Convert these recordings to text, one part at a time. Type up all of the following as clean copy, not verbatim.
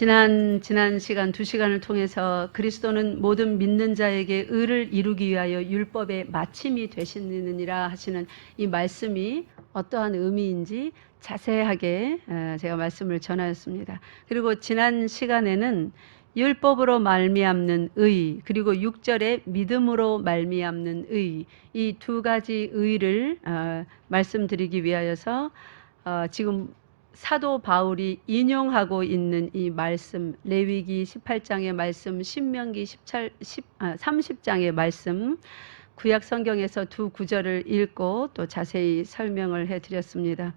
지난 시간 2시간을 통해서 그리스도는 모든 믿는 자에게 의를 이루기 위하여 율법의 마침이 되시느니라 하시는 이 말씀이 어떠한 의미인지 자세하게 제가 말씀을 전하였습니다. 그리고 지난 시간에는 율법으로 말미암는 의, 그리고 6절에 믿음으로 말미암는 의, 이 두 가지 의를 말씀드리기 위하여서 지금 사도 바울이 인용하고 있는 이 말씀, 레위기 18장의 말씀, 신명기 30장의 말씀, 구약 성경에서 두 구절을 읽고 또 자세히 설명을 해드렸습니다.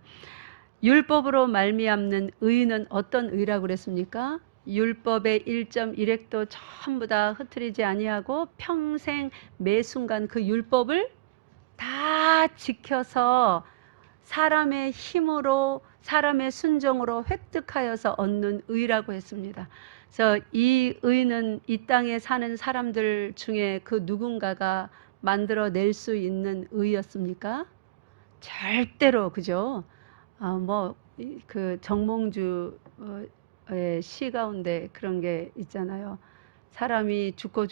율법으로 말미암는 의는 어떤 의라고 그랬습니까? 율법의 1.1획도 전부 다 흐트리지 아니하고 평생 매 순간 그 율법을 다 지켜서 사람의 힘으로, 사람의 순종으로 획득하여서 얻는 의라고 했습니다. 그래서 이 의는 이 땅에 사는 사람들 중에 그 누군가가 만들어낼 수 있는 의였습니까? 절대로, 그죠? 그 정몽주의 시 가운데 그런 게 있잖아요. 사람이 죽고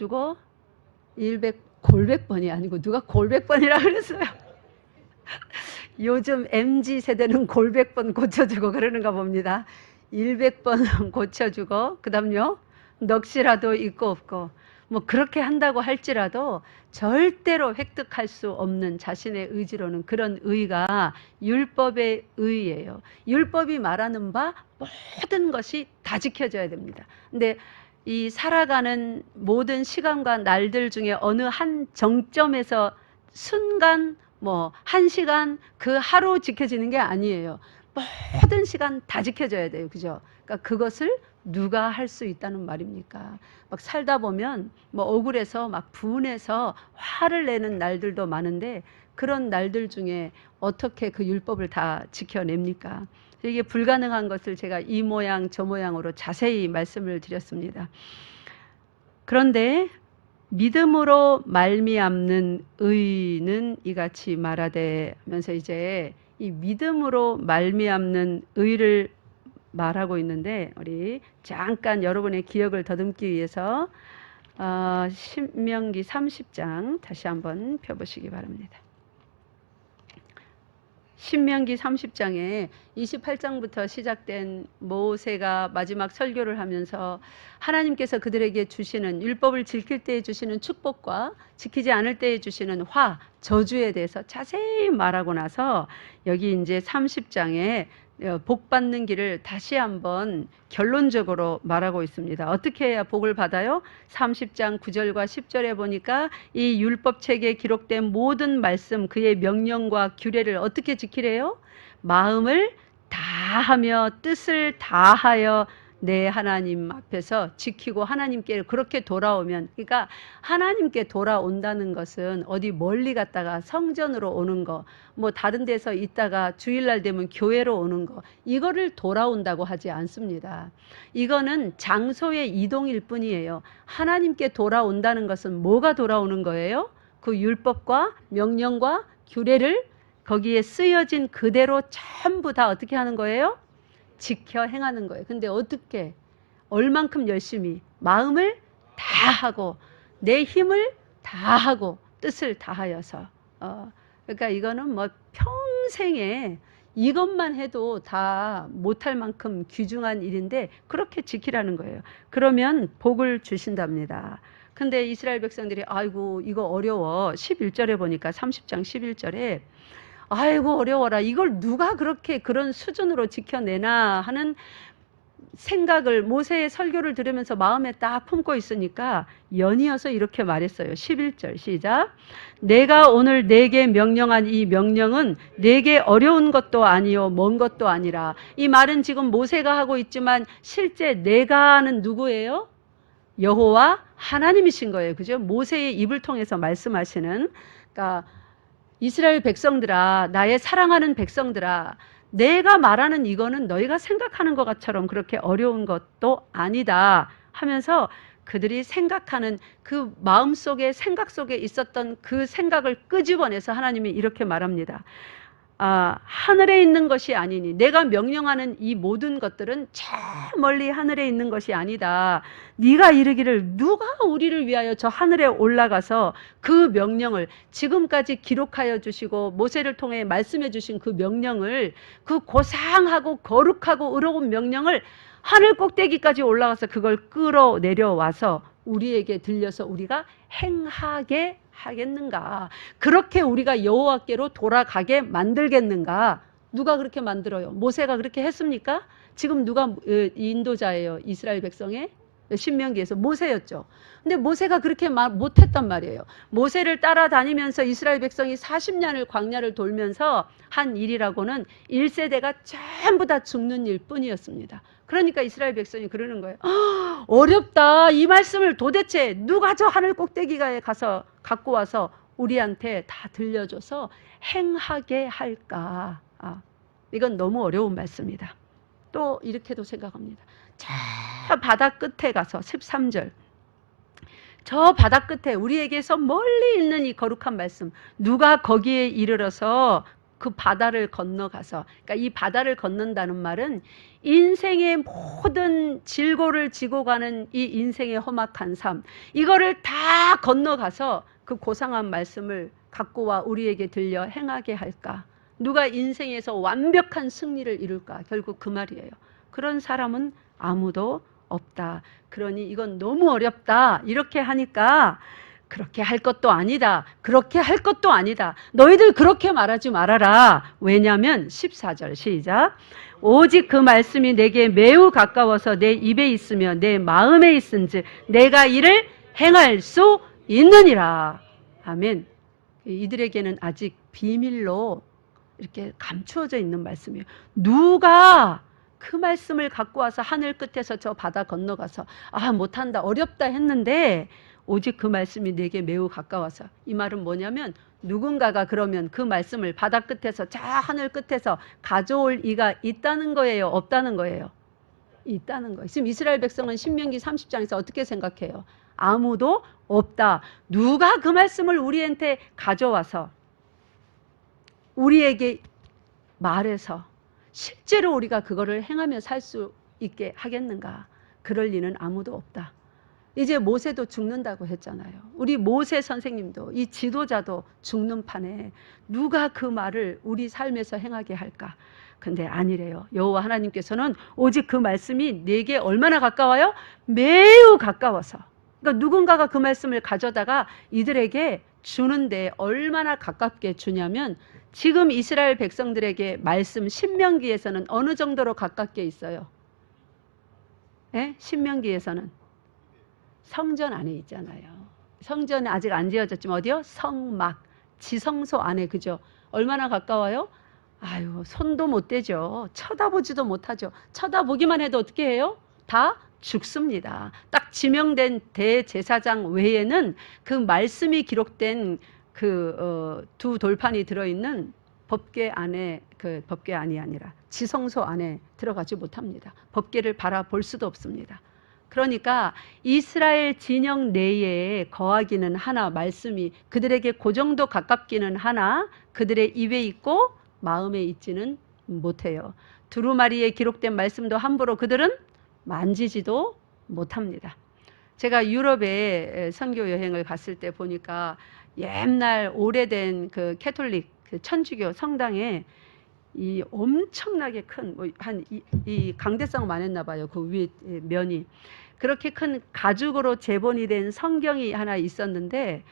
골백번이 아니고 누가 골백번이라 그랬어요. 요즘 MZ세대는 골백번 고쳐주고 그러는가 봅니다. 100번 고쳐주고 그 다음요 넋이라도 있고 없고 뭐 그렇게 한다고 할지라도 절대로 획득할 수 없는 자신의 의지로는 그런 의가 율법의 의예요. 율법이 말하는 바 모든 것이 다 지켜져야 됩니다. 근데 이 살아가는 모든 시간과 날들 중에 어느 한 정점에서 순간 뭐 1시간 그 하루 지켜지는 게 아니에요. 모든 시간 다 지켜져야 돼요. 그죠? 그러니까 그것을 누가 할 수 있다는 말입니까? 막 살다 보면 뭐 억울해서 막 분해서 화를 내는 날들도 많은데 그런 날들 중에 어떻게 그 율법을 다 지켜냅니까? 이게 불가능한 것을 제가 이 모양 저 모양으로 자세히 말씀을 드렸습니다. 그런데 믿음으로 말미암는 의는 이같이 말하되 하면서 이제 이 믿음으로 말미암는 의를 말하고 있는데 우리 잠깐 여러분의 기억을 더듬기 위해서 신명기 30장 다시 한번 펴보시기 바랍니다. 신명기 30장에 28장부터 시작된 모세가 마지막 설교를 하면서 하나님께서 그들에게 주시는 율법을 지킬 때에 주시는 축복과 지키지 않을 때에 주시는 화, 저주에 대해서 자세히 말하고 나서 여기 이제 30장에 복 받는 길을 다시 한번 결론적으로 말하고 있습니다. 어떻게 해야 복을 받아요? 30장 9절과 10절에 보니까 이 율법책에 기록된 모든 말씀, 그의 명령과 규례를 어떻게 지키래요? 마음을 다하며 뜻을 다하여 내 하나님 앞에서 지키고 하나님께 그렇게 돌아오면, 그러니까 하나님께 돌아온다는 것은 어디 멀리 갔다가 성전으로 오는 거, 뭐 다른 데서 있다가 주일날 되면 교회로 오는 거, 이거를 돌아온다고 하지 않습니다. 이거는 장소의 이동일 뿐이에요. 하나님께 돌아온다는 것은 뭐가 돌아오는 거예요? 그 율법과 명령과 규례를 거기에 쓰여진 그대로 전부 다 어떻게 하는 거예요? 지켜 행하는 거예요. 근데 어떻게, 얼만큼 열심히 마음을 다하고 내 힘을 다하고 뜻을 다하여서 그러니까 이거는 뭐 평생에 이것만 해도 다 못할 만큼 귀중한 일인데 그렇게 지키라는 거예요. 그러면 복을 주신답니다. 근데 이스라엘 백성들이 아이고 이거 어려워, 11절에 보니까 30장 11절에 아이고 어려워라, 이걸 누가 그렇게 그런 수준으로 지켜내나 하는 생각을 모세의 설교를 들으면서 마음에 딱 품고 있으니까 연이어서 이렇게 말했어요. 11절 시작. 내가 오늘 네게 명령한 이 명령은 네게 어려운 것도 아니요 먼 것도 아니라. 이 말은 지금 모세가 하고 있지만 실제 내가는 누구예요? 여호와 하나님이신 거예요. 그죠? 모세의 입을 통해서 말씀하시는. 그러니까 이스라엘 백성들아, 나의 사랑하는 백성들아, 내가 말하는 이거는 너희가 생각하는 것처럼 그렇게 어려운 것도 아니다 하면서 그들이 생각하는 그 마음속에, 생각 속에 있었던 그 생각을 끄집어내서 하나님이 이렇게 말합니다. 하늘에 있는 것이 아니니 내가 명령하는 이 모든 것들은 저 멀리 하늘에 있는 것이 아니다. 네가 이르기를 누가 우리를 위하여 저 하늘에 올라가서 그 명령을 지금까지 기록하여 주시고 모세를 통해 말씀해 주신 그 명령을, 그 고상하고 거룩하고 의로운 명령을 하늘 꼭대기까지 올라가서 그걸 끌어내려와서 우리에게 들려서 우리가 행하게 하겠는가? 그렇게 우리가 여호와께로 돌아가게 만들겠는가? 누가 그렇게 만들어요? 모세가 그렇게 했습니까? 지금 누가 인도자예요? 이스라엘 백성의 신명기에서 모세였죠. 근데 모세가 그렇게 못했단 말이에요. 모세를 따라다니면서 이스라엘 백성이 40년을 광야를 돌면서 한 일이라고는 1세대가 전부 다 죽는 일 뿐이었습니다. 그러니까 이스라엘 백성이 그러는 거예요. 어렵다. 이 말씀을 도대체 누가 저 하늘 꼭대기가에 가서 갖고 와서 우리한테 다 들려줘서 행하게 할까? 이건 너무 어려운 말씀이다. 또 이렇게도 생각합니다. 저 바다 끝에 가서 13절, 저 바다 끝에 우리에게서 멀리 있는 이 거룩한 말씀, 누가 거기에 이르러서 그 바다를 건너가서, 그러니까 이 바다를 건넌다는 말은 인생의 모든 질고를 지고 가는 이 인생의 험악한 삶, 이거를 다 건너가서 그 고상한 말씀을 갖고 와 우리에게 들려 행하게 할까? 누가 인생에서 완벽한 승리를 이룰까? 결국 그 말이에요. 그런 사람은 아무도 없다. 그러니 이건 너무 어렵다. 이렇게 하니까 그렇게 할 것도 아니다. 그렇게 할 것도 아니다. 너희들 그렇게 말하지 말아라. 왜냐하면 14절 시작. 오직 그 말씀이 내게 매우 가까워서 내 입에 있으며 내 마음에 있은즉 내가 이를 행할 수 있느니라. 아멘. 이들에게는 아직 비밀로 이렇게 감추어져 있는 말씀이에요. 누가 그 말씀을 갖고 와서 하늘 끝에서 저 바다 건너가서 못한다, 어렵다 했는데 오직 그 말씀이 내게 매우 가까워서, 이 말은 뭐냐면 누군가가 그러면 그 말씀을 바다 끝에서 저 하늘 끝에서 가져올 이가 있다는 거예요, 없다는 거예요? 있다는 거예요. 지금 이스라엘 백성은 신명기 30장에서 어떻게 생각해요? 아무도 없다. 누가 그 말씀을 우리한테 가져와서 우리에게 말해서 실제로 우리가 그거를 행하며 살 수 있게 하겠는가? 그럴 리는 아무도 없다. 이제 모세도 죽는다고 했잖아요. 우리 모세 선생님도, 이 지도자도 죽는 판에 누가 그 말을 우리 삶에서 행하게 할까? 근데 아니래요. 여호와 하나님께서는 오직 그 말씀이 내게 얼마나 가까워요? 매우 가까워서. 그러니까 누군가가 그 말씀을 가져다가 이들에게 주는데 얼마나 가깝게 주냐면, 지금 이스라엘 백성들에게 말씀 신명기에서는 어느 정도로 가깝게 있어요? 네? 신명기에서는 성전 안에 있잖아요. 성전에 아직 안 지어졌지만 어디요? 성막, 지성소 안에, 그죠? 얼마나 가까워요? 손도 못 대죠. 쳐다보지도 못하죠. 쳐다보기만 해도 어떻게 해요? 다 죽습니다. 딱 지명된 대제사장 외에는 그 말씀이 기록된 그 두 돌판이 들어있는 법궤 안에, 그 법궤안이 아니라 지성소 안에 들어가지 못합니다. 법궤를 바라볼 수도 없습니다. 그러니까 이스라엘 진영 내에 거하기는 하나, 말씀이 그들에게 그 정도 가깝기는 하나 그들의 입에 있고 마음에 있지는 못해요. 두루마리에 기록된 말씀도 함부로 그들은 만지지도 못합니다. 제가 유럽에 선교 여행을 갔을 때 보니까 옛날 오래된 그 캐톨릭, 그 천주교 성당에 이 엄청나게 큰, 이 강대상만 했나 봐요. 그 위에 면이. 그렇게 큰 가죽으로 제본이 된 성경이 하나 있었는데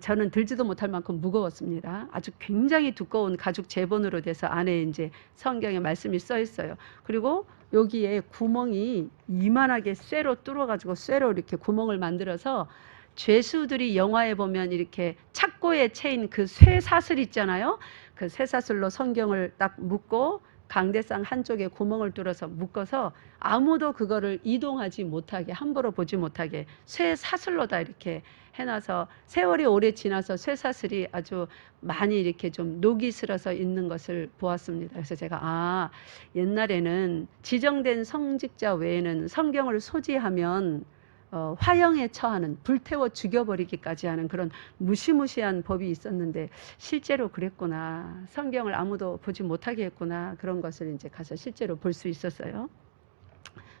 저는 들지도 못할 만큼 무거웠습니다. 아주 굉장히 두꺼운 가죽 제본으로 돼서 안에 이제 성경의 말씀이 써 있어요. 그리고 여기에 구멍이 이만하게 쇠로 뚫어가지고 쇠로 이렇게 구멍을 만들어서 죄수들이 영화에 보면 이렇게 착고에 채인 그 쇠사슬 있잖아요. 그 쇠사슬로 성경을 딱 묶고 강대상 한쪽에 구멍을 뚫어서 묶어서 아무도 그거를 이동하지 못하게, 함부로 보지 못하게 쇠사슬로 다 이렇게 해놔서 세월이 오래 지나서 쇠사슬이 아주 많이 이렇게 좀 녹이 슬어서 있는 것을 보았습니다. 그래서 제가 옛날에는 지정된 성직자 외에는 성경을 소지하면 화형에 처하는, 불태워 죽여버리기까지 하는 그런 무시무시한 법이 있었는데 실제로 그랬구나. 성경을 아무도 보지 못하게 했구나. 그런 것을 이제 가서 실제로 볼 수 있었어요.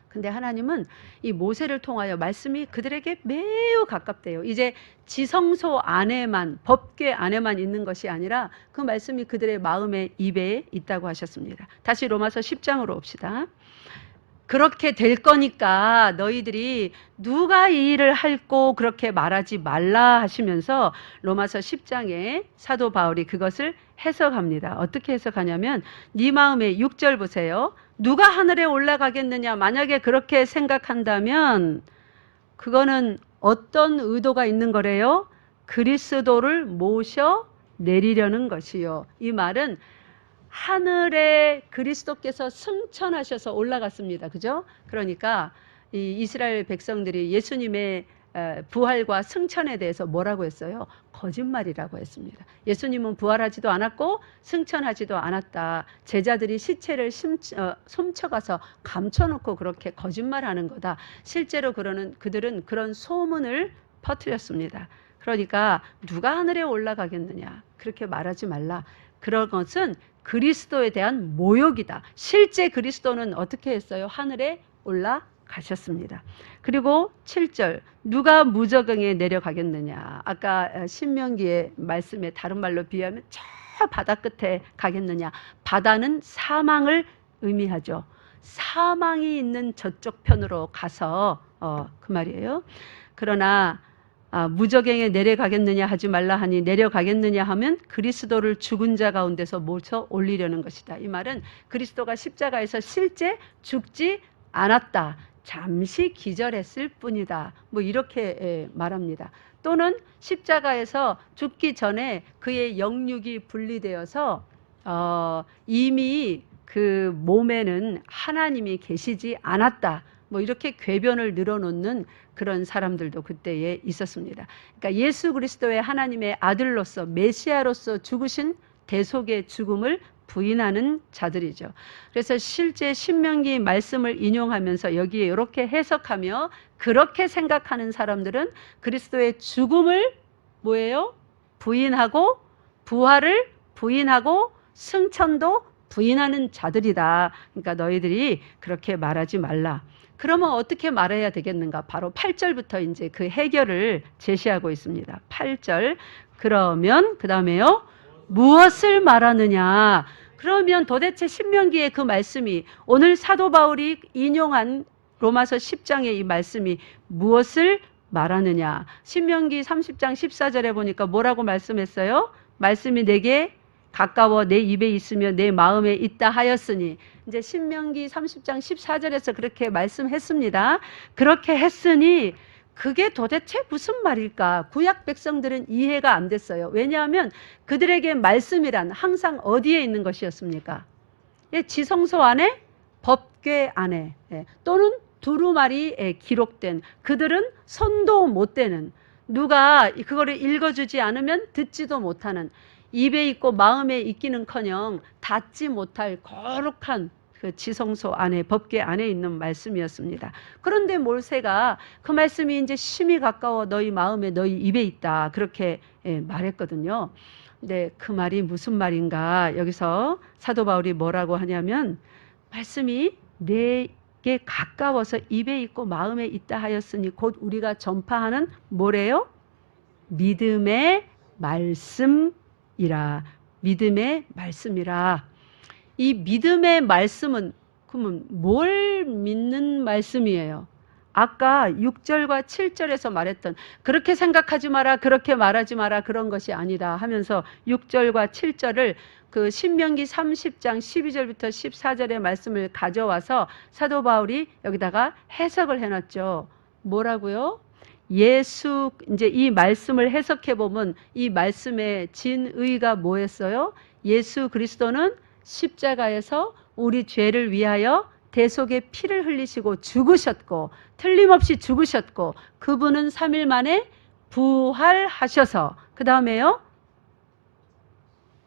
근데 하나님은 이 모세를 통하여 말씀이 그들에게 매우 가깝대요. 이제 지성소 안에만, 법궤 안에만 있는 것이 아니라 그 말씀이 그들의 마음의 입에 있다고 하셨습니다. 다시 로마서 10장으로 옵시다. 그렇게 될 거니까 너희들이 누가 이 일을 할고 그렇게 말하지 말라 하시면서 로마서 10장에 사도 바울이 그것을 해석합니다. 어떻게 해석하냐면 네 마음의 6절 보세요. 누가 하늘에 올라가겠느냐. 만약에 그렇게 생각한다면 그거는 어떤 의도가 있는 거래요? 그리스도를 모셔 내리려는 것이요. 이 말은 하늘에 그리스도께서 승천하셔서 올라갔습니다. 그죠? 그러니까 이 이스라엘 백성들이 예수님의 부활과 승천에 대해서 뭐라고 했어요? 거짓말이라고 했습니다. 예수님은 부활하지도 않았고 승천하지도 않았다. 제자들이 시체를 훔쳐가서 감춰놓고 그렇게 거짓말하는 거다. 실제로 그들은 그런 소문을 퍼뜨렸습니다. 그러니까 누가 하늘에 올라가겠느냐. 그렇게 말하지 말라. 그런 것은 그리스도에 대한 모욕이다. 실제 그리스도는 어떻게 했어요? 하늘에 올라가셨습니다. 그리고 7절 누가 무저갱에 내려가겠느냐. 아까 신명기의 말씀에 다른 말로 비유하면 저 바다 끝에 가겠느냐. 바다는 사망을 의미하죠. 사망이 있는 저쪽 편으로 가서 그 말이에요. 그러나 무저갱에 내려가겠느냐 하지 말라 하니 내려가겠느냐 하면 그리스도를 죽은 자 가운데서 모셔 올리려는 것이다. 이 말은 그리스도가 십자가에서 실제 죽지 않았다. 잠시 기절했을 뿐이다. 뭐 이렇게 말합니다. 또는 십자가에서 죽기 전에 그의 영육이 분리되어서 이미 그 몸에는 하나님이 계시지 않았다. 뭐 이렇게 궤변을 늘어놓는 그런 사람들도 그때에 있었습니다. 그러니까 예수 그리스도의 하나님의 아들로서 메시아로서 죽으신 대속의 죽음을 부인하는 자들이죠. 그래서 실제 신명기 말씀을 인용하면서 여기에 이렇게 해석하며 그렇게 생각하는 사람들은 그리스도의 죽음을 뭐예요? 부인하고 부활을 부인하고 승천도 부인하는 자들이다. 그러니까 너희들이 그렇게 말하지 말라. 그러면 어떻게 말해야 되겠는가? 바로 8절부터 이제 그 해결을 제시하고 있습니다. 8절. 그러면 그 다음에요. 무엇을 말하느냐? 그러면 도대체 신명기의 그 말씀이 오늘 사도 바울이 인용한 로마서 10장의 이 말씀이 무엇을 말하느냐? 신명기 30장 14절에 보니까 뭐라고 말씀했어요? 말씀이 내게 가까워 내 입에 있으며 내 마음에 있다 하였으니 이제 신명기 30장 14절에서 그렇게 말씀했습니다. 그렇게 했으니 그게 도대체 무슨 말일까? 구약 백성들은 이해가 안 됐어요. 왜냐하면 그들에게 말씀이란 항상 어디에 있는 것이었습니까? 지성소 안에, 법궤 안에, 또는 두루마리에 기록된, 그들은 손도 못 대는, 누가 그거를 읽어주지 않으면 듣지도 못하는, 입에 있고 마음에 있기는커녕 닿지 못할 거룩한 그 지성소 안에, 법궤 안에 있는 말씀이었습니다. 그런데 모세가 그 말씀이 이제 심히 가까워 너희 마음에 너희 입에 있다 그렇게 말했거든요. 근데 그 말이 무슨 말인가? 여기서 사도 바울이 뭐라고 하냐면 말씀이 내게 가까워서 입에 있고 마음에 있다 하였으니 곧 우리가 전파하는 뭐래요? 믿음의 말씀이라. 믿음의 말씀이라. 이 믿음의 말씀은 그러면 뭘 믿는 말씀이에요? 아까 6절과 7절에서 말했던 그렇게 생각하지 마라, 그렇게 말하지 마라 그런 것이 아니다 하면서 6절과 7절을 그 신명기 30장 12절부터 14절의 말씀을 가져와서 사도 바울이 여기다가 해석을 해놨죠. 뭐라고요? 예수, 이제 이 말씀을 해석해 보면 이 말씀의 진의가 뭐였어요? 예수 그리스도는 십자가에서 우리 죄를 위하여 대속의 피를 흘리시고 죽으셨고 틀림없이 죽으셨고 그분은 3일 만에 부활하셔서 그 다음에요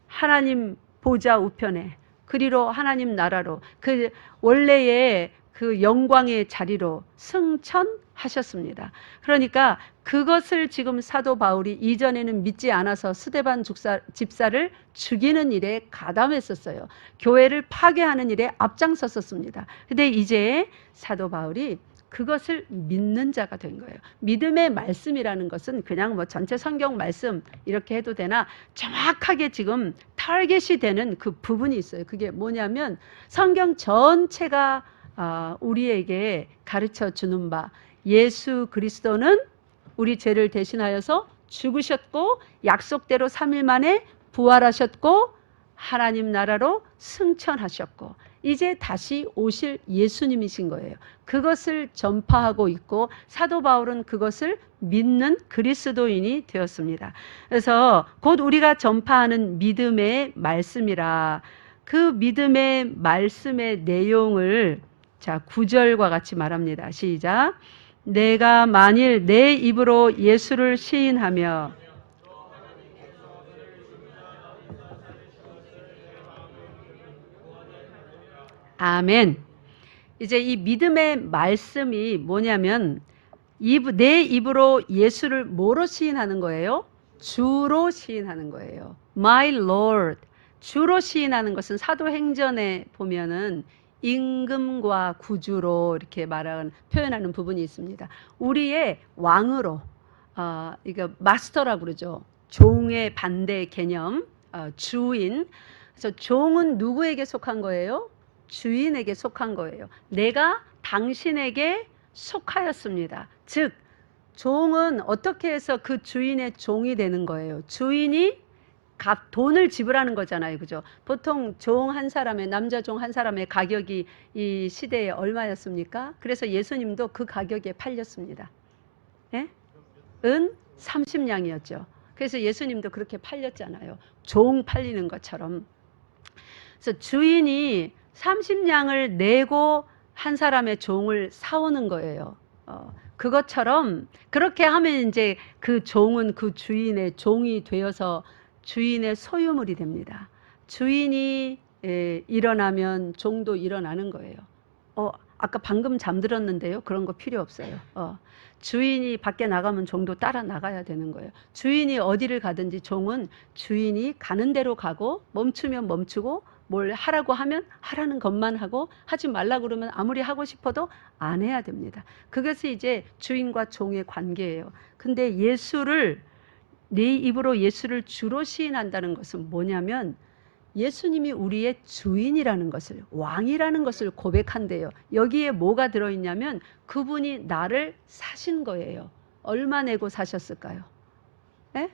하나님 보좌 우편에 그리로 하나님 나라로 그 원래의 그 영광의 자리로 승천하셨습니다. 그러니까 그것을 지금 사도 바울이 이전에는 믿지 않아서 스데반 집사를 죽이는 일에 가담했었어요. 교회를 파괴하는 일에 앞장섰었습니다. 근데 이제 사도 바울이 그것을 믿는 자가 된 거예요. 믿음의 말씀이라는 것은 그냥 뭐 전체 성경 말씀 이렇게 해도 되나, 정확하게 지금 타겟이 되는 그 부분이 있어요. 그게 뭐냐면 성경 전체가 우리에게 가르쳐 주는 바, 예수 그리스도는 우리 죄를 대신하여서 죽으셨고 약속대로 3일 만에 부활하셨고 하나님 나라로 승천하셨고 이제 다시 오실 예수님이신 거예요. 그것을 전파하고 있고 사도 바울은 그것을 믿는 그리스도인이 되었습니다. 그래서 곧 우리가 전파하는 믿음의 말씀이라, 그 믿음의 말씀의 내용을 자 9절과 같이 말합니다. 시작. 내가 만일 내 입으로 예수를 시인하며 아멘. 이제 이 믿음의 말씀이 뭐냐면 내 입으로 예수를 뭐로 시인하는 거예요? 주로 시인하는 거예요. My Lord. 주로 시인하는 것은 사도행전에 보면은 임금과 구주로 이렇게 표현하는 부분이 있습니다. 우리의 왕으로, 이거 마스터라고 그러죠. 종의 반대 개념, 주인. 그래서 종은 누구에게 속한 거예요? 주인에게 속한 거예요. 내가 당신에게 속하였습니다. 즉 종은 어떻게 해서 그 주인의 종이 되는 거예요? 주인이 돈을 지불하는 거잖아요. 그죠? 보통 종 한 사람의, 남자 종 한 사람의 가격이 이 시대에 얼마였습니까? 그래서 예수님도 그 가격에 팔렸습니다. 예? 은 30냥이었죠. 그래서 예수님도 그렇게 팔렸잖아요. 종 팔리는 것처럼. 그래서 주인이 30냥을 내고 한 사람의 종을 사오는 거예요. 그것처럼 그렇게 하면 이제 그 종은 그 주인의 종이 되어서 주인의 소유물이 됩니다. 주인이 일어나면 종도 일어나는 거예요. 아까 방금 잠들었는데요. 그런 거 필요 없어요. 주인이 밖에 나가면 종도 따라 나가야 되는 거예요. 주인이 어디를 가든지 종은 주인이 가는 대로 가고 멈추면 멈추고 뭘 하라고 하면 하라는 것만 하고 하지 말라고 그러면 아무리 하고 싶어도 안 해야 됩니다. 그것이 이제 주인과 종의 관계예요. 근데 네 입으로 예수를 주로 시인한다는 것은 뭐냐면 예수님이 우리의 주인이라는 것을, 왕이라는 것을 고백한대요. 여기에 뭐가 들어있냐면 그분이 나를 사신 거예요. 얼마 내고 사셨을까요? 에?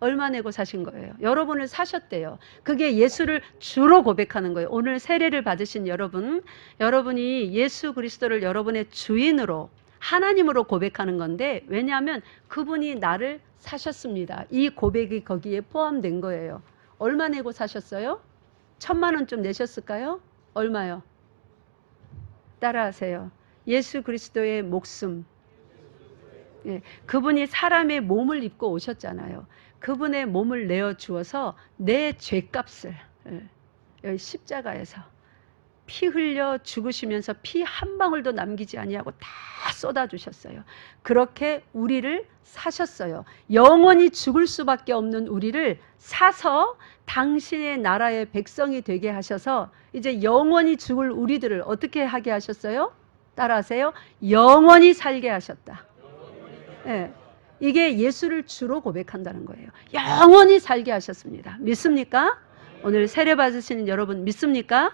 얼마 내고 사신 거예요? 여러분을 사셨대요. 그게 예수를 주로 고백하는 거예요. 오늘 세례를 받으신 여러분이 예수 그리스도를 여러분의 주인으로, 하나님으로 고백하는 건데, 왜냐하면 그분이 나를 사셨습니다. 이 고백이 거기에 포함된 거예요. 얼마 내고 사셨어요? 1,000만 원쯤 내셨을까요? 얼마요? 따라하세요. 예수 그리스도의 목숨. 예, 그분이 사람의 몸을 입고 오셨잖아요. 그분의 몸을 내어 주어서 내 죄값을, 여기 십자가에서 피 흘려 죽으시면서 피 한 방울도 남기지 아니하고 다 쏟아 주셨어요. 그렇게 우리를 사셨어요. 영원히 죽을 수밖에 없는 우리를 사서 당신의 나라의 백성이 되게 하셔서 이제 영원히 죽을 우리들을 어떻게 하게 하셨어요? 따라하세요. 영원히 살게 하셨다. 예, 이게 예수를 주로 고백한다는 거예요. 영원히 살게 하셨습니다. 믿습니까? 오늘 세례 받으시는 여러분 믿습니까?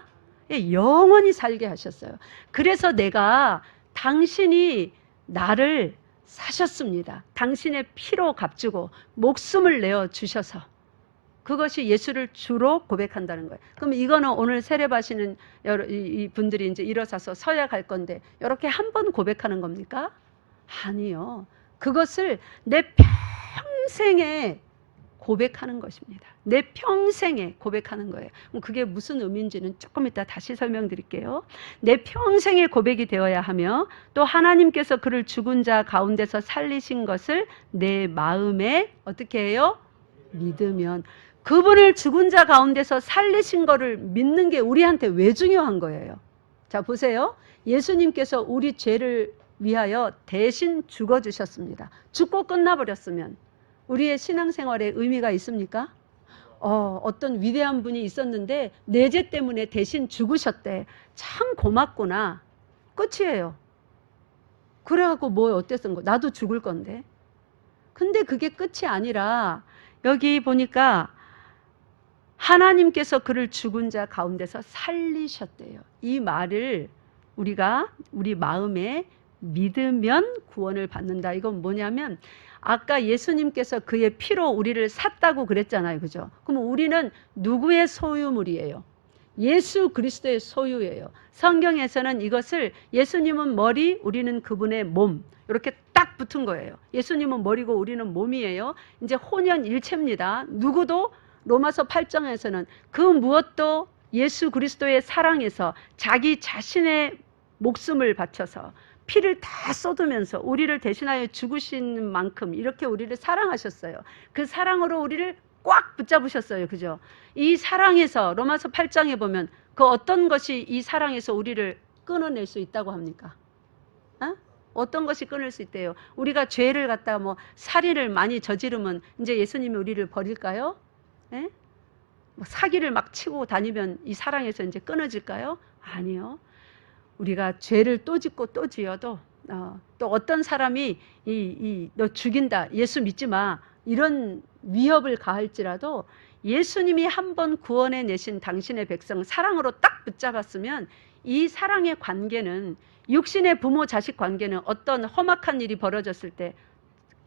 예, 영원히 살게 하셨어요. 그래서 당신이 나를 사셨습니다. 당신의 피로 값주고 목숨을 내어 주셔서, 그것이 예수를 주로 고백한다는 거예요. 그럼 이거는 오늘 세례 받으시는 이 분들이 이제 일어서서 서야 갈 건데 이렇게 한 번 고백하는 겁니까? 아니요. 그것을 내 평생에 고백하는 것입니다. 내 평생에 고백하는 거예요. 그게 무슨 의미인지는 조금 이따 다시 설명드릴게요. 내 평생의 고백이 되어야 하며, 또 하나님께서 그를 죽은 자 가운데서 살리신 것을 내 마음에 어떻게 해요? 믿으면. 그분을 죽은 자 가운데서 살리신 거를 믿는 게 우리한테 왜 중요한 거예요? 자 보세요. 예수님께서 우리 죄를 위하여 대신 죽어주셨습니다. 죽고 끝나버렸으면 우리의 신앙생활에 의미가 있습니까? 어떤 위대한 분이 있었는데 내 죄 때문에 대신 죽으셨대. 참 고맙구나. 끝이에요. 그래갖고 뭐 어땠던 거? 나도 죽을 건데. 근데 그게 끝이 아니라 여기 보니까 하나님께서 그를 죽은 자 가운데서 살리셨대요. 이 말을 우리가 우리 마음에 믿으면 구원을 받는다. 이건 뭐냐면 아까 예수님께서 그의 피로 우리를 샀다고 그랬잖아요. 그죠? 그럼 우리는 누구의 소유물이에요? 예수 그리스도의 소유예요. 성경에서는 이것을 예수님은 머리, 우리는 그분의 몸, 이렇게 딱 붙은 거예요. 예수님은 머리고 우리는 몸이에요. 이제 혼연일체입니다. 누구도 로마서 8장에서는 그 무엇도 예수 그리스도의 사랑에서 자기 자신의 목숨을 바쳐서 피를 다 쏟으면서 우리를 대신하여 죽으신 만큼 이렇게 우리를 사랑하셨어요. 그 사랑으로 우리를 꽉 붙잡으셨어요. 그죠? 이 사랑에서 로마서 8장에 보면 그 어떤 것이 이 사랑에서 우리를 끊어낼 수 있다고 합니까? 어떤 것이 끊을 수 있대요? 우리가 죄를 갖다 뭐 살인을 많이 저지르면 이제 예수님이 우리를 버릴까요? 예? 뭐 사기를 막 치고 다니면 이 사랑에서 이제 끊어질까요? 아니요. 우리가 죄를 또 짓고 또 지어도 또 어떤 사람이 너 죽인다, 예수 믿지 마, 이런 위협을 가할지라도 예수님이 한번 구원해 내신 당신의 백성 사랑으로 딱 붙잡았으면 이 사랑의 관계는 육신의 부모 자식 관계는 어떤 험악한 일이 벌어졌을 때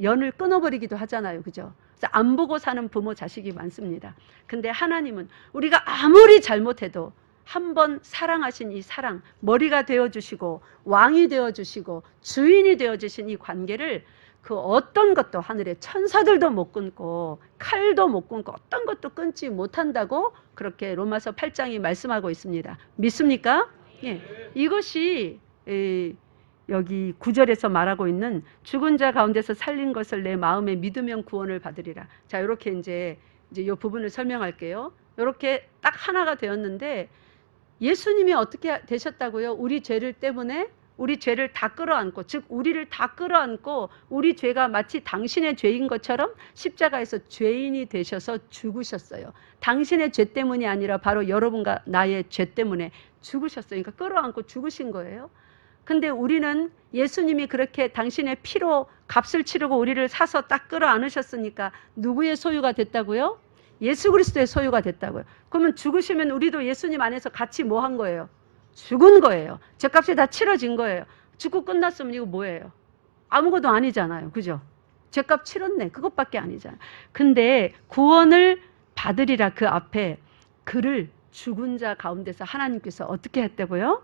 연을 끊어버리기도 하잖아요. 그죠? 그래서 안 보고 사는 부모 자식이 많습니다. 근데 하나님은 우리가 아무리 잘못해도 한번 사랑하신 이 사랑, 머리가 되어주시고 왕이 되어주시고 주인이 되어주신 이 관계를 그 어떤 것도 하늘의 천사들도 못 끊고 칼도 못 끊고 어떤 것도 끊지 못한다고 그렇게 로마서 8장이 말씀하고 있습니다. 믿습니까? 예. 이것이 여기 9절에서 말하고 있는 죽은 자 가운데서 살린 것을 내 마음에 믿으면 구원을 받으리라. 자, 이렇게 이제 이 부분을 설명할게요. 이렇게 딱 하나가 되었는데 예수님이 어떻게 되셨다고요? 우리 죄를 때문에 우리 죄를 다 끌어안고, 즉 우리를 다 끌어안고 우리 죄가 마치 당신의 죄인 것처럼 십자가에서 죄인이 되셔서 죽으셨어요. 당신의 죄 때문이 아니라 바로 여러분과 나의 죄 때문에 죽으셨어요. 그러니까 끌어안고 죽으신 거예요. 근데 우리는 예수님이 그렇게 당신의 피로 값을 치르고 우리를 사서 딱 끌어안으셨으니까 누구의 소유가 됐다고요? 예수 그리스도의 소유가 됐다고요. 그러면 죽으시면 우리도 예수님 안에서 같이 뭐 한 거예요? 죽은 거예요. 죄값이 다 치러진 거예요. 죽고 끝났으면 이거 뭐예요? 아무것도 아니잖아요. 그죠? 죄값 치렀네. 그것밖에 아니잖아요. 근데 구원을 받으리라 그 앞에 그를 죽은 자 가운데서 하나님께서 어떻게 했다고요?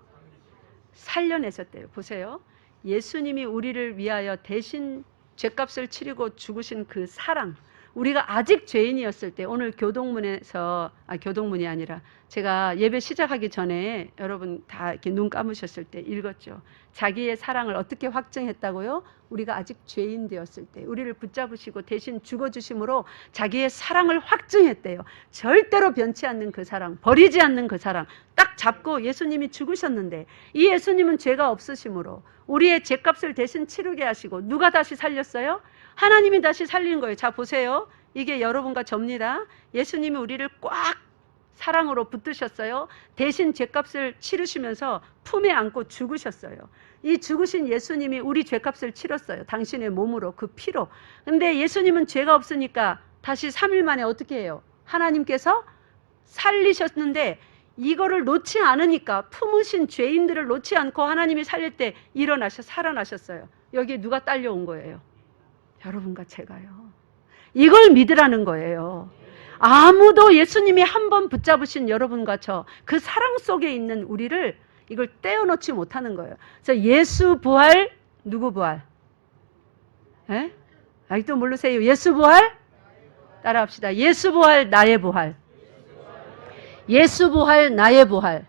살려내셨대요. 보세요. 예수님이 우리를 위하여 대신 죄값을 치르고 죽으신 그 사랑, 우리가 아직 죄인이었을 때 오늘 교동문이 아니라 제가 예배 시작하기 전에 여러분 다 이렇게 눈 감으셨을 때 읽었죠. 자기의 사랑을 어떻게 확증했다고요? 우리가 아직 죄인 되었을 때 우리를 붙잡으시고 대신 죽어주심으로 자기의 사랑을 확증했대요. 절대로 변치 않는 그 사랑, 버리지 않는 그 사랑 딱 잡고 예수님이 죽으셨는데 이 예수님은 죄가 없으심으로 우리의 죄값을 대신 치르게 하시고 누가 다시 살렸어요? 하나님이 다시 살린 거예요. 자, 보세요. 이게 여러분과 접니다. 예수님이 우리를 꽉 사랑으로 붙드셨어요. 대신 죄값을 치르시면서 품에 안고 죽으셨어요. 이 죽으신 예수님이 우리 죄값을 치렀어요. 당신의 몸으로, 그 피로. 근데 예수님은 죄가 없으니까 다시 3일 만에 어떻게 해요? 하나님께서 살리셨는데 이거를 놓지 않으니까, 품으신 죄인들을 놓지 않고 하나님이 살릴 때 살아나셨어요. 여기에 누가 딸려온 거예요? 여러분과 제가요. 이걸 믿으라는 거예요. 아무도 예수님이 한번 붙잡으신 여러분과 저 그 사랑 속에 있는 우리를 이걸 떼어놓지 못하는 거예요. 그래서 예수 부활, 누구 부활? 에? 아직도 모르세요? 예수 부활? 따라합시다. 예수 부활, 나의 부활. 예수 부활, 나의 부활.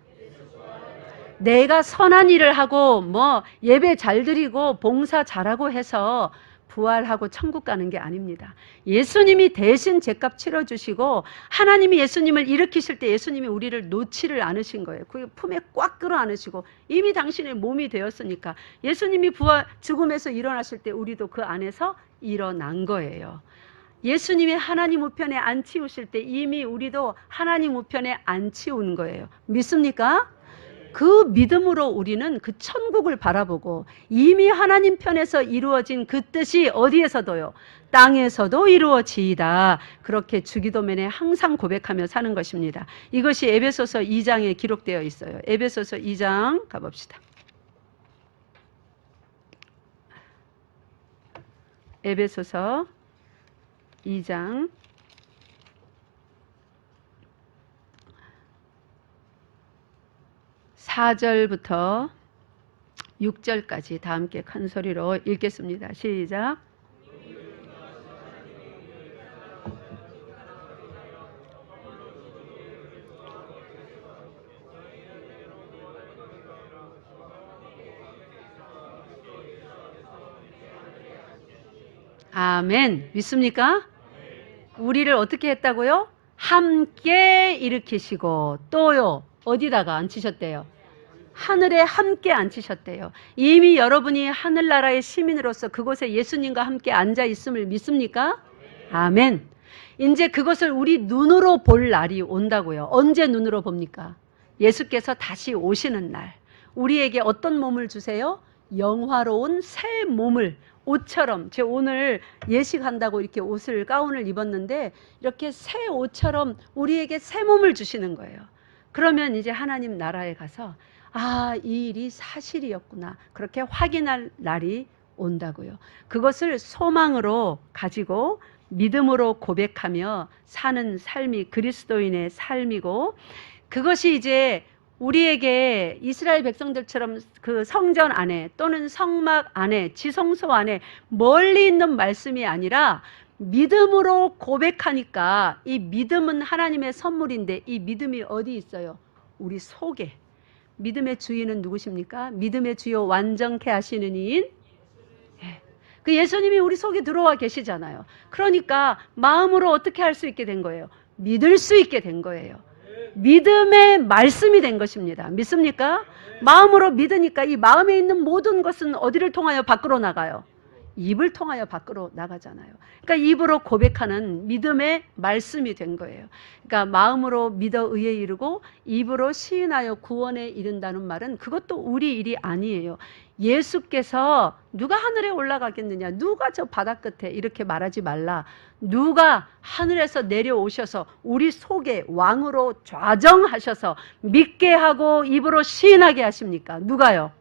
내가 선한 일을 하고 뭐 예배 잘 드리고 봉사 잘하고 해서 부활하고 천국 가는 게 아닙니다. 예수님이 대신 죄값 치러주시고 하나님이 예수님을 일으키실 때 예수님이 우리를 놓지를 않으신 거예요. 그 품에 꽉 끌어 안으시고 이미 당신의 몸이 되었으니까 예수님이 부활 죽음에서 일어나실 때 우리도 그 안에서 일어난 거예요. 예수님이 하나님 우편에 앉히우실 때 이미 우리도 하나님 우편에 앉히운 거예요. 믿습니까? 그 믿음으로 우리는 그 천국을 바라보고 이미 하나님 편에서 이루어진 그 뜻이 어디에서도요? 땅에서도 이루어지이다. 그렇게 주기도면에 항상 고백하며 사는 것입니다. 이것이 에베소서 2장에 기록되어 있어요. 에베소서 2장 가봅시다. 에베소서 2장 4절부터 6절까지 다 함께 큰 소리로 읽겠습니다. 시작. 아멘. 믿습니까? 우리를 어떻게 했다고요? 함께 일으키시고 또요. 어디다가 앉히셨대요? 하늘에 함께 앉히셨대요. 이미 여러분이 하늘나라의 시민으로서 그곳에 예수님과 함께 앉아 있음을 믿습니까? 아멘. 이제 그것을 우리 눈으로 볼 날이 온다고요. 언제 눈으로 봅니까? 예수께서 다시 오시는 날. 우리에게 어떤 몸을 주세요? 영화로운 새 몸을, 옷처럼. 제가 오늘 예식한다고 이렇게 옷을, 가운을 입었는데 이렇게 새 옷처럼 우리에게 새 몸을 주시는 거예요. 그러면 이제 하나님 나라에 가서 아, 이 일이 사실이었구나. 그렇게 확인할 날이 온다고요. 그것을 소망으로 가지고 믿음으로 고백하며 사는 삶이 그리스도인의 삶이고, 그것이 이제 우리에게 이스라엘 백성들처럼 그 성전 안에 또는 성막 안에 지성소 안에 멀리 있는 말씀이 아니라 믿음으로 고백하니까, 이 믿음은 하나님의 선물인데 이 믿음이 어디 있어요? 우리 속에. 믿음의 주인은 누구십니까? 믿음의 주요 완전케 하시는 이인, 그 예수님이 우리 속에 들어와 계시잖아요. 그러니까 마음으로 어떻게 할 수 있게 된 거예요? 믿을 수 있게 된 거예요. 믿음의 말씀이 된 것입니다. 믿습니까? 마음으로 믿으니까 이 마음에 있는 모든 것은 어디를 통하여 밖으로 나가요? 입을 통하여 밖으로 나가잖아요. 그러니까 입으로 고백하는 믿음의 말씀이 된 거예요. 그러니까 마음으로 믿어 의에 이르고 입으로 시인하여 구원에 이른다는 말은 그것도 우리 일이 아니에요. 예수께서 누가 하늘에 올라가겠느냐, 누가 저 바다 끝에, 이렇게 말하지 말라. 누가 하늘에서 내려오셔서 우리 속에 왕으로 좌정하셔서 믿게 하고 입으로 시인하게 하십니까? 누가요?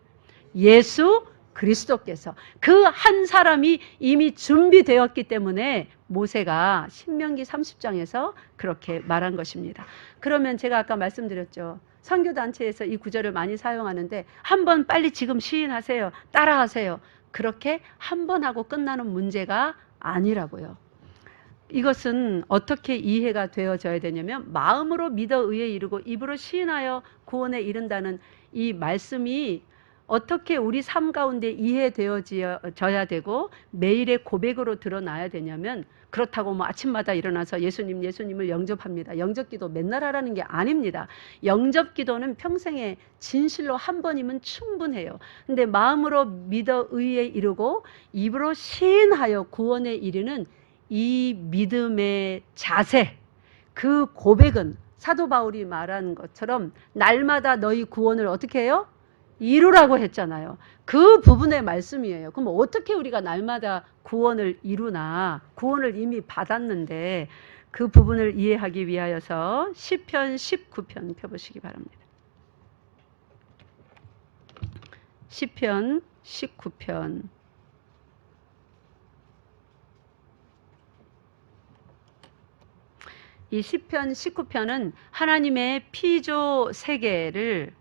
예수 그리스도께서. 그 한 사람이 이미 준비되었기 때문에 모세가 신명기 30장에서 그렇게 말한 것입니다. 그러면 제가 아까 말씀드렸죠. 선교단체에서 이 구절을 많이 사용하는데 한번 빨리 지금 시인하세요, 따라하세요. 그렇게 한 번 하고 끝나는 문제가 아니라고요. 이것은 어떻게 이해가 되어져야 되냐면, 마음으로 믿어 의에 이르고 입으로 시인하여 구원에 이른다는 이 말씀이 어떻게 우리 삶 가운데 이해되어져야 되고 매일의 고백으로 드러나야 되냐면, 그렇다고 뭐 아침마다 일어나서 예수님을 영접합니다, 영접기도 맨날 하라는 게 아닙니다. 영접기도는 평생에 진실로 한 번이면 충분해요. 근데 마음으로 믿어 의에 이르고 입으로 시인하여 구원에 이르는 이 믿음의 자세, 그 고백은 사도 바울이 말한 것처럼 날마다 너희 구원을 어떻게 해요? 이루라고 했잖아요. 그 부분의 말씀이에요. 그럼 어떻게 우리가 날마다 구원을 이루나? 구원을 이미 받았는데 그 부분을 이해하기 위하여서 시편 19편 펴보시기 바랍니다. 시편 19편. 이 시편 19편은 하나님의 피조 세계를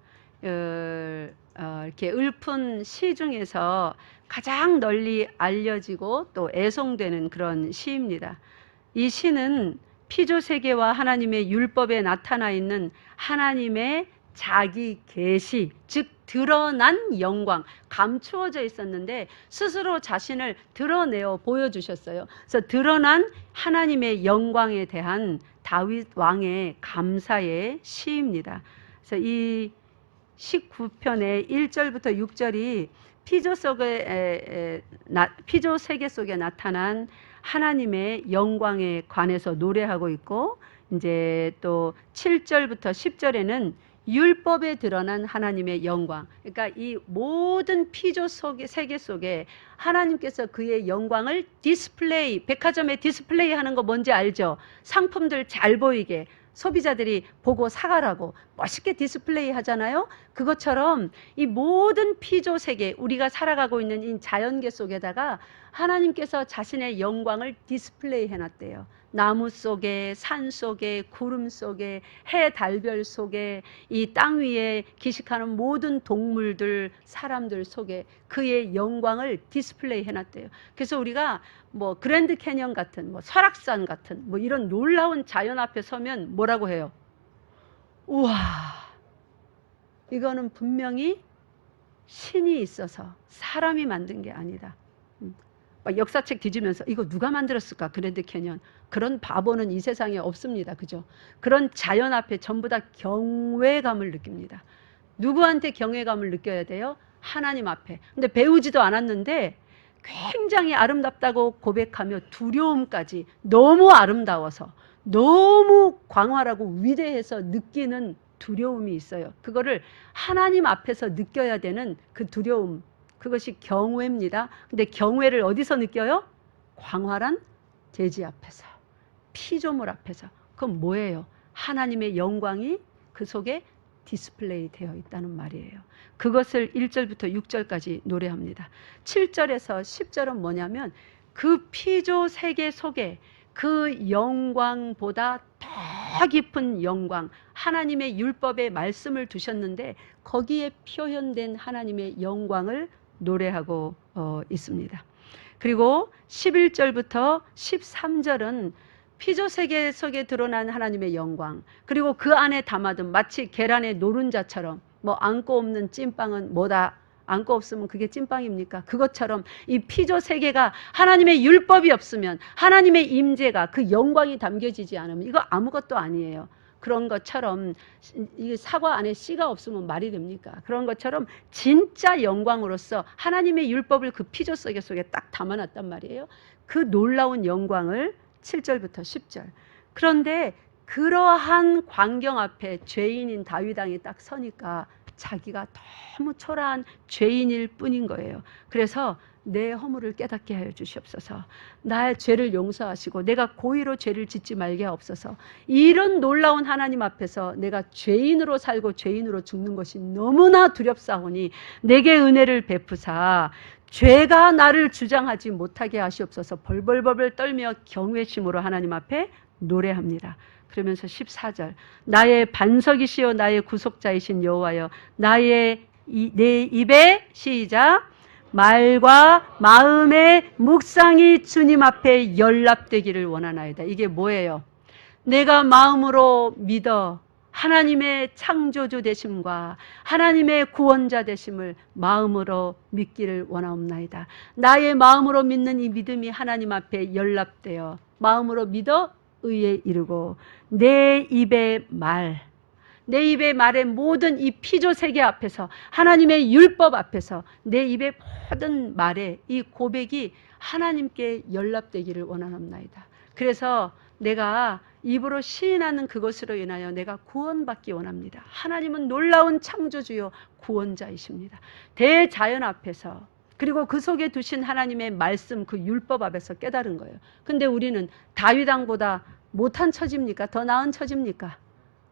이렇게 읊은 시 중에서 가장 널리 알려지고 또 애송되는 그런 시입니다. 이 시는 피조 세계와 하나님의 율법에 나타나 있는 하나님의 자기 계시, 즉 드러난 영광, 감추어져 있었는데 스스로 자신을 드러내어 보여주셨어요. 그래서 드러난 하나님의 영광에 대한 다윗 왕의 감사의 시입니다. 그래서 이 19편의 1절부터 6절이 피조 세계 속에 나타난 하나님의 영광에 관해서 노래하고 있고, 이제 또 7절부터 10절에는 율법에 드러난 하나님의 영광. 그러니까 이 모든 피조 속의 세계 속에 하나님께서 그의 영광을 디스플레이, 백화점에 디스플레이 하는 거 뭔지 알죠? 상품들 잘 보이게 소비자들이 보고 사가라고 멋있게 디스플레이 하잖아요. 그것처럼 이 모든 피조 세계, 우리가 살아가고 있는 이 자연계 속에다가 하나님께서 자신의 영광을 디스플레이 해놨대요. 나무 속에, 산 속에, 구름 속에, 해, 달별 속에, 이 땅 위에 기식하는 모든 동물들, 사람들 속에 그의 영광을 디스플레이 해놨대요. 그래서 우리가 뭐 그랜드 캐년 같은, 뭐 설악산 같은, 뭐 이런 놀라운 자연 앞에 서면 뭐라고 해요? 우와, 이거는 분명히 신이 있어서 사람이 만든 게 아니다. 막 역사책 뒤지면서 이거 누가 만들었을까? 그랜드 캐년. 그런 바보는 이 세상에 없습니다. 그죠? 그런 자연 앞에 전부 다 경외감을 느낍니다. 누구한테 경외감을 느껴야 돼요? 하나님 앞에. 근데 배우지도 않았는데 굉장히 아름답다고 고백하며 두려움까지, 너무 아름다워서, 너무 광활하고 위대해서 느끼는 두려움이 있어요. 그거를 하나님 앞에서 느껴야 되는 그 두려움, 그것이 경외입니다. 근데 경외를 어디서 느껴요? 광활한 대지 앞에서, 피조물 앞에서. 그건 뭐예요? 하나님의 영광이 그 속에 디스플레이 되어 있다는 말이에요. 그것을 1절부터 6절까지 노래합니다. 7절에서 10절은 뭐냐면 그 피조 세계 속에 그 영광보다 더 깊은 영광, 하나님의 율법의 말씀을 두셨는데 거기에 표현된 하나님의 영광을 노래하고 있습니다. 그리고 11절부터 13절은 피조 세계 속에 드러난 하나님의 영광, 그리고 그 안에 담아둔 마치 계란의 노른자처럼, 뭐 안고 없는 찐빵은 뭐다? 안고 없으면 그게 찐빵입니까? 그것처럼 이 피조 세계가 하나님의 율법이 없으면, 하나님의 임재가, 그 영광이 담겨지지 않으면 이거 아무것도 아니에요. 그런 것처럼 이 사과 안에 씨가 없으면 말이 됩니까? 그런 것처럼 진짜 영광으로서 하나님의 율법을 그 피조 세계 속에 딱 담아놨단 말이에요. 그 놀라운 영광을 7절부터 10절. 그런데 그러한 광경 앞에 죄인인 다윗 왕이 딱 서니까 자기가 너무 초라한 죄인일 뿐인 거예요. 그래서 내 허물을 깨닫게 하여 주시옵소서. 나의 죄를 용서하시고 내가 고의로 죄를 짓지 말게 하옵소서. 이런 놀라운 하나님 앞에서 내가 죄인으로 살고 죄인으로 죽는 것이 너무나 두렵사오니 내게 은혜를 베푸사 죄가 나를 주장하지 못하게 하시옵소서. 벌벌벌 떨며 경외심으로 하나님 앞에 노래합니다. 그러면서 14절, 나의 반석이시여 나의 구속자이신 여호와여, 내 입에 시작, 말과 마음의 묵상이 주님 앞에 연락되기를 원하나이다. 이게 뭐예요? 내가 마음으로 믿어 하나님의 창조주 되심과 하나님의 구원자 되심을 마음으로 믿기를 원하옵나이다. 나의 마음으로 믿는 이 믿음이 하나님 앞에 연락되어 마음으로 믿어 의에 이르고 내 입의 말, 내 입의 말의 모든 이 피조 세계 앞에서, 하나님의 율법 앞에서 내 입의 모든 말에 이 고백이 하나님께 연락되기를 원하옵나이다. 그래서 내가 입으로 시인하는 그것으로 인하여 내가 구원받기 원합니다. 하나님은 놀라운 창조주요 구원자이십니다. 대자연 앞에서, 그리고 그 속에 두신 하나님의 말씀, 그 율법 앞에서 깨달은 거예요. 근데 우리는 다윗 왕보다 못한 처지입니까? 더 나은 처지입니까?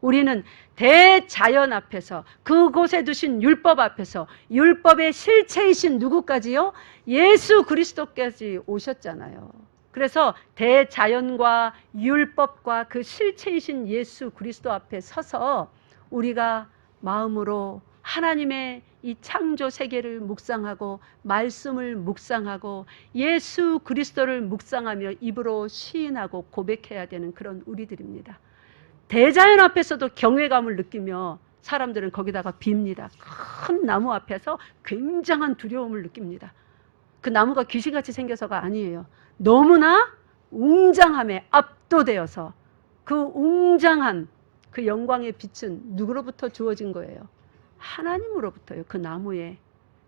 우리는 대자연 앞에서, 그곳에 두신 율법 앞에서, 율법의 실체이신 누구까지요? 예수 그리스도까지 오셨잖아요. 그래서 대자연과 율법과 그 실체이신 예수 그리스도 앞에 서서 우리가 마음으로 하나님의 이 창조 세계를 묵상하고 말씀을 묵상하고 예수 그리스도를 묵상하며 입으로 시인하고 고백해야 되는 그런 우리들입니다. 대자연 앞에서도 경외감을 느끼며 사람들은 거기다가 빕니다. 큰 나무 앞에서 굉장한 두려움을 느낍니다. 그 나무가 귀신같이 생겨서가 아니에요. 너무나 웅장함에 압도되어서 그 웅장한 그 영광의 빛은 누구로부터 주어진 거예요? 하나님으로부터요. 그 나무에,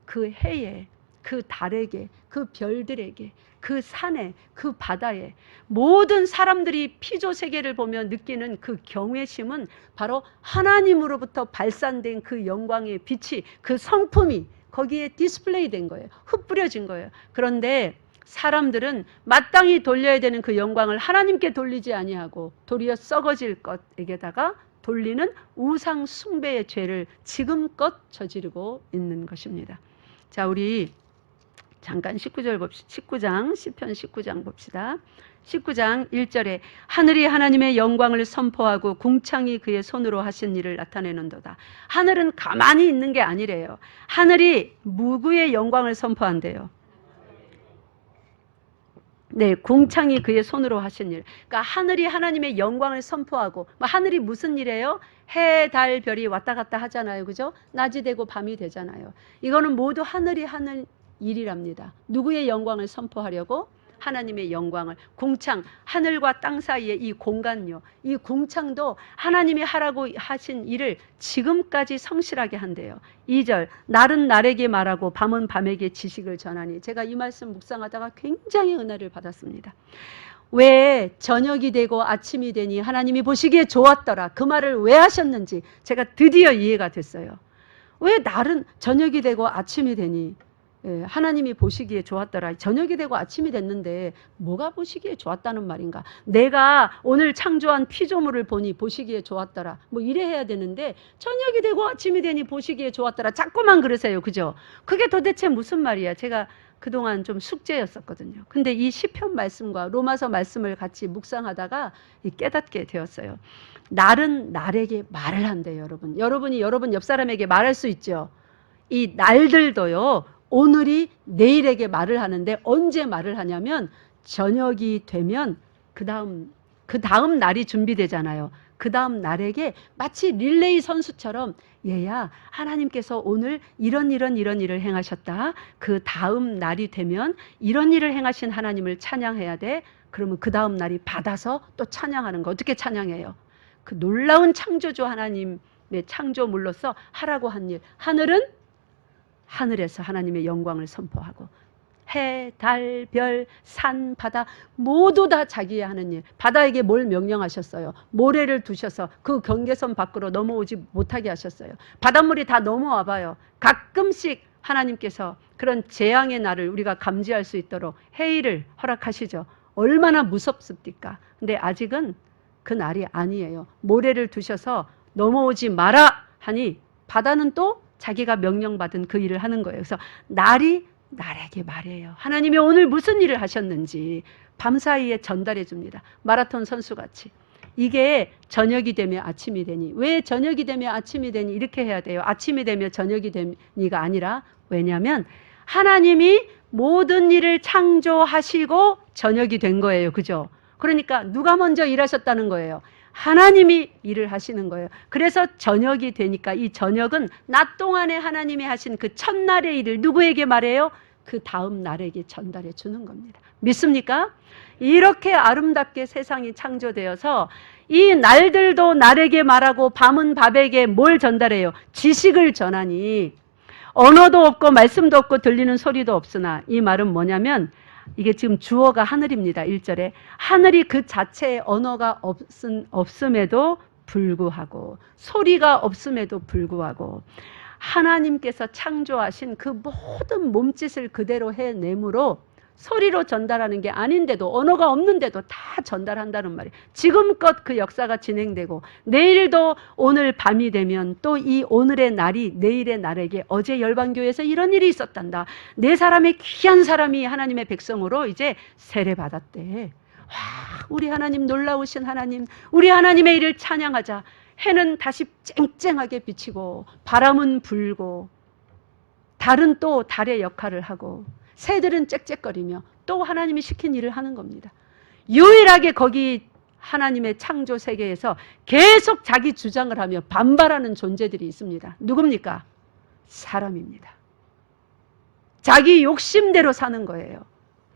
그 해에, 그 달에게, 그 별들에게, 그 산에, 그 바다에 모든 사람들이 피조 세계를 보며 느끼는 그 경외심은 바로 하나님으로부터 발산된 그 영광의 빛이, 그 성품이 거기에 디스플레이 된 거예요. 흩뿌려진 거예요. 그런데 사람들은 마땅히 돌려야 되는 그 영광을 하나님께 돌리지 아니하고 도리어 썩어질 것에게다가 돌리는 우상 숭배의 죄를 지금껏 저지르고 있는 것입니다. 자, 우리 잠깐 19절 봅시다. 19장 시편 19장 봅시다. 19장 1절에 하늘이 하나님의 영광을 선포하고 궁창이 그의 손으로 하신 일을 나타내는도다. 하늘은 가만히 있는 게 아니래요. 하늘이 누구의 영광을 선포한대요? 네, 궁창이 그의 손으로 하신 일. 그러니까 하늘이 하나님의 영광을 선포하고, 하늘이 무슨 일이에요? 해, 달, 별이 왔다 갔다 하잖아요. 그죠? 낮이 되고 밤이 되잖아요. 이거는 모두 하늘이 하는 일이랍니다. 누구의 영광을 선포하려고? 하나님의 영광을. 궁창, 하늘과 땅 사이의 이 공간요. 이 궁창도 하나님이 하라고 하신 일을 지금까지 성실하게 한대요. 2절, 날은 날에게 말하고 밤은 밤에게 지식을 전하니. 제가 이 말씀 묵상하다가 굉장히 은혜를 받았습니다. 왜 저녁이 되고 아침이 되니 하나님이 보시기에 좋았더라. 그 말을 왜 하셨는지 제가 드디어 이해가 됐어요. 왜 날은 저녁이 되고 아침이 되니? 하나님이 보시기에 좋았더라. 저녁이 되고 아침이 됐는데 뭐가 보시기에 좋았다는 말인가? 내가 오늘 창조한 피조물을 보니 보시기에 좋았더라. 뭐 이래 해야 되는데 저녁이 되고 아침이 되니 보시기에 좋았더라. 자꾸만 그러세요. 그죠? 그게 도대체 무슨 말이야? 제가 그동안 좀 숙제였었거든요. 근데 이 시편 말씀과 로마서 말씀을 같이 묵상하다가 깨닫게 되었어요. 날은 날에게 말을 한대요, 여러분. 여러분이 여러분 옆 사람에게 말할 수 있죠. 이 날들도요. 오늘이 내일에게 말을 하는데 언제 말을 하냐면 저녁이 되면 그 다음 날이 준비되잖아요. 그 다음 날에게 마치 릴레이 선수처럼 얘야 하나님께서 오늘 이런 일을 행하셨다. 그 다음 날이 되면 이런 일을 행하신 하나님을 찬양해야 돼. 그러면 그 다음 날이 받아서 또 찬양하는 거. 어떻게 찬양해요? 그 놀라운 창조주 하나님의 창조물로서 하라고 한 일. 하늘은 하늘에서 하나님의 영광을 선포하고 해, 달, 별, 산, 바다 모두 다 자기의 하는 일. 바다에게 뭘 명령하셨어요? 모래를 두셔서 그 경계선 밖으로 넘어오지 못하게 하셨어요. 바닷물이 다 넘어와 봐요. 가끔씩 하나님께서 그런 재앙의 날을 우리가 감지할 수 있도록 해일을 허락하시죠. 얼마나 무섭습니까? 근데 아직은 그 날이 아니에요. 모래를 두셔서 넘어오지 마라 하니 바다는 또 자기가 명령받은 그 일을 하는 거예요. 그래서 날이 날에게 말해요. 하나님이 오늘 무슨 일을 하셨는지 밤사이에 전달해 줍니다. 마라톤 선수같이. 이게 저녁이 되면 아침이 되니. 왜 저녁이 되면 아침이 되니 이렇게 해야 돼요. 아침이 되면 저녁이 되니가 아니라 왜냐하면 하나님이 모든 일을 창조하시고 저녁이 된 거예요. 그죠? 그러니까 누가 먼저 일하셨다는 거예요. 하나님이 일을 하시는 거예요. 그래서 저녁이 되니까 이 저녁은 낮 동안에 하나님이 하신 그 첫날의 일을 누구에게 말해요? 그 다음 날에게 전달해 주는 겁니다. 믿습니까? 이렇게 아름답게 세상이 창조되어서 이 날들도 날에게 말하고 밤은 밤에게 뭘 전달해요? 지식을 전하니 언어도 없고 말씀도 없고 들리는 소리도 없으나 이 말은 뭐냐면 이게 지금 주어가 하늘입니다. 1절에 하늘이 그 자체의 언어가 없음에도 불구하고 소리가 없음에도 불구하고 하나님께서 창조하신 그 모든 몸짓을 그대로 해내므로 소리로 전달하는 게 아닌데도 언어가 없는데도 다 전달한다는 말이에요. 지금껏 그 역사가 진행되고 내일도 오늘 밤이 되면 또 이 오늘의 날이 내일의 날에게 어제 열방교회에서 이런 일이 있었단다. 네 사람의 귀한 사람이 하나님의 백성으로 이제 세례받았대. 와, 우리 하나님 놀라우신 하나님, 우리 하나님의 일을 찬양하자. 해는 다시 쨍쨍하게 비치고 바람은 불고 달은 또 달의 역할을 하고 새들은 짹짹거리며 또 하나님이 시킨 일을 하는 겁니다. 유일하게 거기 하나님의 창조 세계에서 계속 자기 주장을 하며 반발하는 존재들이 있습니다. 누굽니까? 사람입니다. 자기 욕심대로 사는 거예요.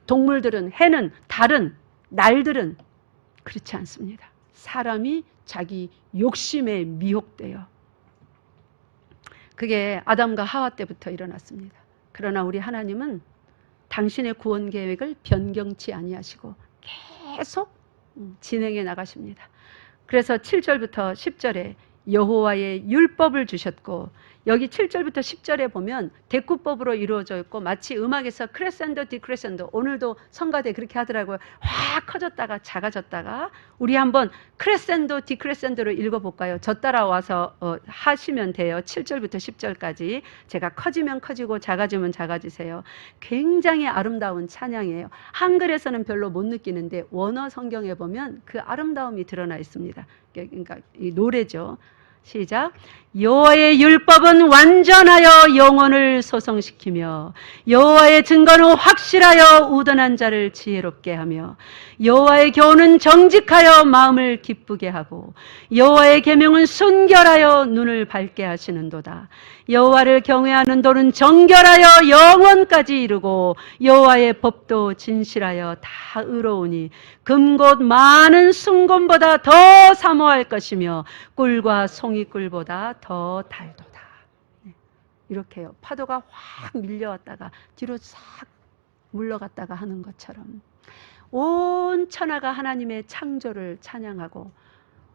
동물들은, 해는, 달은, 날들은 그렇지 않습니다. 사람이 자기 욕심에 미혹돼요. 그게 아담과 하와 때부터 일어났습니다. 그러나 우리 하나님은 당신의 구원 계획을 변경치 아니하시고 계속 진행해 나가십니다. 그래서 7절부터 10절에 여호와의 율법을 주셨고, 여기 7절부터 10절에 보면 대꾸법으로 이루어져 있고 마치 음악에서 크레센도 디크레센도, 오늘도 성가대 그렇게 하더라고요. 확 커졌다가 작아졌다가. 우리 한번 크레센도 디크레센도로 읽어볼까요? 저 따라와서 하시면 돼요. 7절부터 10절까지. 제가 커지면 커지고 작아지면 작아지세요. 굉장히 아름다운 찬양이에요. 한글에서는 별로 못 느끼는데 원어 성경에 보면 그 아름다움이 드러나 있습니다. 그러니까 이 노래죠. 시작. 여호와의 율법은 완전하여 영혼을 소성시키며 여호와의 증거는 확실하여 우둔한 자를 지혜롭게 하며 여호와의 교훈은 정직하여 마음을 기쁘게 하고 여호와의 계명은 순결하여 눈을 밝게 하시는도다. 여호와를 경외하는 도는 정결하여 영원까지 이르고 여호와의 법도 진실하여 다 의로우니 금곧 많은 순금보다 더 사모할 것이며 꿀과 송이꿀보다 더 달도다. 이렇게요. 파도가 확 밀려왔다가 뒤로 싹 물러갔다가 하는 것처럼 온 천하가 하나님의 창조를 찬양하고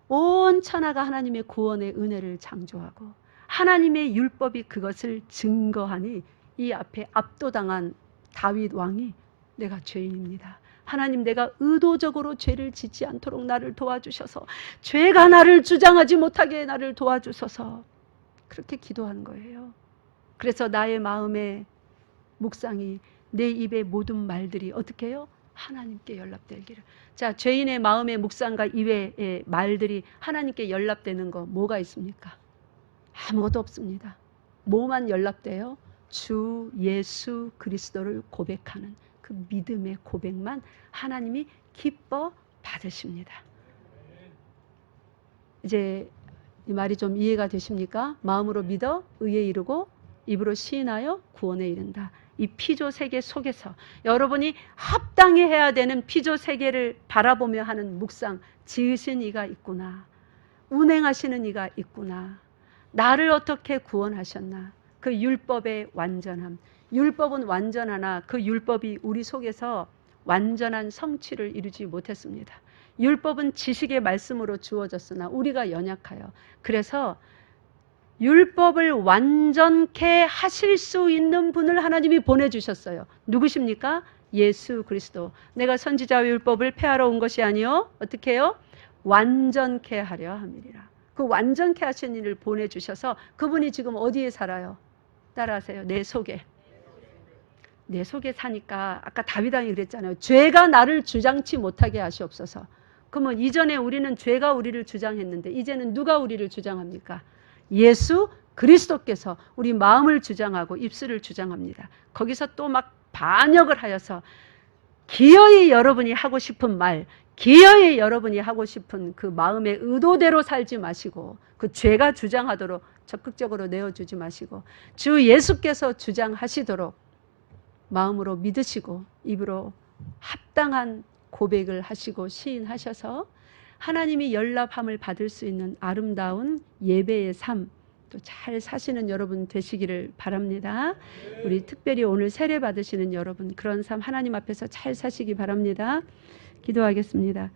온 천하가 하나님의 구원의 은혜를 창조하고 하나님의 율법이 그것을 증거하니 이 앞에 압도당한 다윗 왕이 내가 죄인입니다. 하나님, 내가 의도적으로 죄를 짓지 않도록 나를 도와주셔서, 죄가 나를 주장하지 못하게 나를 도와주셔서, 그렇게 기도하는 거예요. 그래서 나의 마음의 묵상이, 내 입의 모든 말들이 어떻게 해요? 하나님께 연락되기를. 자, 죄인의 마음의 묵상과 입의 말들이 하나님께 연락되는 거 뭐가 있습니까? 아무것도 없습니다. 뭐만 연락돼요? 주 예수 그리스도를 고백하는 그 믿음의 고백만 하나님이 기뻐 받으십니다. 이제 이 말이 좀 이해가 되십니까? 마음으로 믿어 의에 이르고 입으로 시인하여 구원에 이른다. 이 피조 세계 속에서 여러분이 합당히 해야 되는 피조 세계를 바라보며 하는 묵상, 지으신 이가 있구나, 운행하시는 이가 있구나, 나를 어떻게 구원하셨나, 그 율법의 완전함. 율법은 완전하나 그 율법이 우리 속에서 완전한 성취를 이루지 못했습니다. 율법은 지식의 말씀으로 주어졌으나 우리가 연약하여, 그래서 율법을 완전케 하실 수 있는 분을 하나님이 보내주셨어요. 누구십니까? 예수 그리스도. 내가 선지자와 율법을 폐하러 온 것이 아니요 어떻게 해요? 완전케 하려 함이리라. 그 완전케 하신 이를 보내주셔서 그분이 지금 어디에 살아요? 따라하세요. 내 속에. 내 속에 사니까 아까 다윗 왕이 그랬잖아요. 죄가 나를 주장치 못하게 하시옵소서. 그러면 이전에 우리는 죄가 우리를 주장했는데 이제는 누가 우리를 주장합니까? 예수 그리스도께서 우리 마음을 주장하고 입술을 주장합니다. 거기서 또 막 반역을 하여서 기어이 여러분이 하고 싶은 말, 기어이 여러분이 하고 싶은 그 마음의 의도대로 살지 마시고 그 죄가 주장하도록 적극적으로 내어주지 마시고 주 예수께서 주장하시도록 마음으로 믿으시고 입으로 합당한 고백을 하시고 시인하셔서 하나님이 연락함을 받을 수 있는 아름다운 예배의 삶 또 잘 사시는 여러분 되시기를 바랍니다. 우리 특별히 오늘 세례 받으시는 여러분, 그런 삶 하나님 앞에서 잘 사시기 바랍니다. 기도하겠습니다.